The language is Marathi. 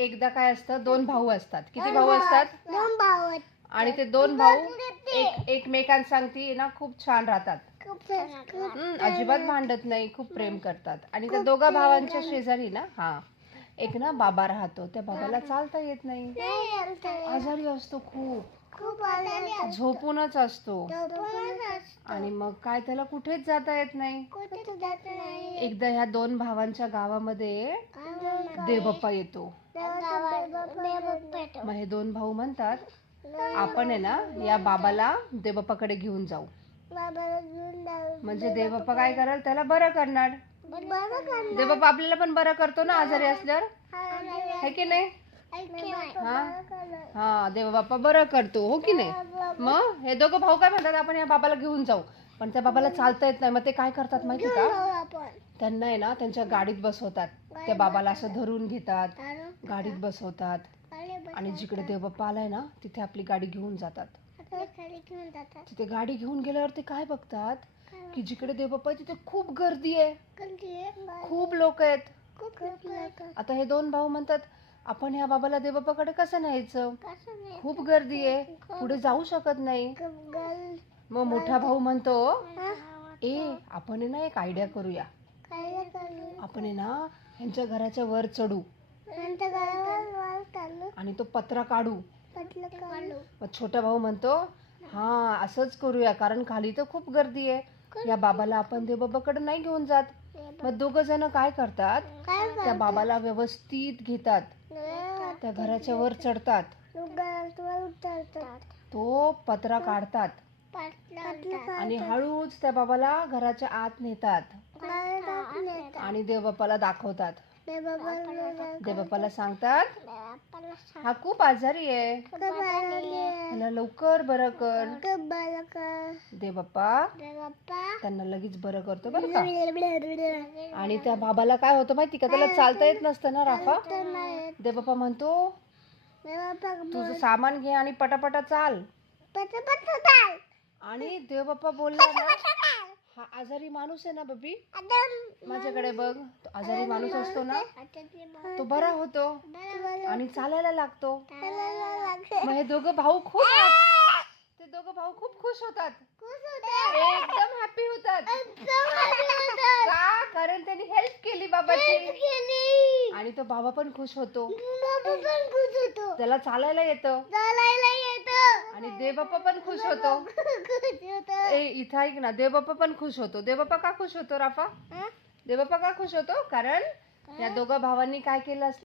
एकदा काय असतं, दोन भाऊ असतात. किती भाऊ असतात? दोन भाऊ. आणि ते दोन भाऊ एकमेकांसंगती ना खूप छान राहतात. अजिबात भांडत नाही, खूप प्रेम करतात. आणि त्या दोघा भावांच्या शेजारी ना एक ना बाबा राहतो. त्या बाबाला चालता येत नाही, आजारी असतो, खूप झोपूनच असतो. आणि मग काय त्याला कुठेच जाता येत नाही. एकदा ह्या दोन भावांच्या गावामध्ये देवबाप्पा येतो. मग हे दोन भाऊ म्हणतात, आपण आहे ना या बाबाला देवबाप्पाकडे घेऊन जाऊ. म्हणजे देवबाप्पा काय करेल, त्याला बरं करणार. देवबाप्पा आपल्याला पण बरं करतो ना आजारी असल्यावर, है की नाही? हा देवबाप्पा बरं करतो, हो की नाही? मग हे दोघं भाऊ काय म्हणतात, आपण या बाबाला घेऊन जाऊ. पण त्या बाबाला चालता येत नाही. मग ते काय करतात माहिती का, त्यांना आहे ना त्यांच्या गाडीत बसवतात. त्या बाबाला असं धरून घेतात, गाडीत बसवतात. आणि जिकडे देवबाप्पा आलाय ना तिथे आपली गाडी घेऊन जातात. तिथे गाडी घेऊन गेल्यावर ते काय बघतात की जिकडे देवबाप्पा तिथे खूप गर्दी आहे, खूप लोक आहेत. आता हे दोन भाऊ म्हणतात, आपण ह्या बाबाला देवबाप्पाकडे कसं न्यायचं, खूप गर्दी आहे, पुढे जाऊ शकत नाही. मग मोठा भाऊ म्हणतो, आपण ना एक आयडिया करूया. आपण आहे ना ह्यांच्या घराच्या वर चढू आणि तो पत्रा काढू. मग छोटा भाऊ म्हणतो, असंच करूया, कारण खाली तर खूप गर्दी आहे, या बाबाला आपण देवबाप्पाकडे नाही घेऊन जात. मग दोघं जण काय करतात, त्या बाबाला व्यवस्थित घेतात, त्या घराच्या वर चढतात, तो पत्रा काढतात आणि हळूच त्या बाबाला घराच्या आत नेतात आणि देवबाप्पाला दाखवतात. देवबाप्पाला सांगतात, हा खूप आजारी आहे, त्याला लवकर बरं कर. देवबाप्पा त्यांना लगेच बरं करतो बरं का. आणि त्या बाबाला काय होतं माहिती का, त्याला चालता येत नसतं ना राफा. देवबाप्पा म्हणतो, तुझं सामान घे आणि पटापटा चाल. आणि देवबाप्पा बोलला ना, हा आजारी माणूस आहे ना बबी, माझ्याकडे बघ, तो आजारी माणूस असतो ना तो बरा होतो आणि चालायला लागतो. मग हे दोघं भाऊ खूप खुश होतात, एकदम हॅपी होतात. का? कारण त्यांनी हेल्प केली बाबाची. आणि तो बाबा पण खुश होतो, त्याला चालायला येतं. आणि देवबाप्पा पण खुश होतो. इथं ऐक ना, देवबाप्पा पण खुश होतो. देवबाप्पा का खुश होतो राफा? देवबाप्पा का खुश होतो? कारण या दोघा भावांनी काय केलं असतं.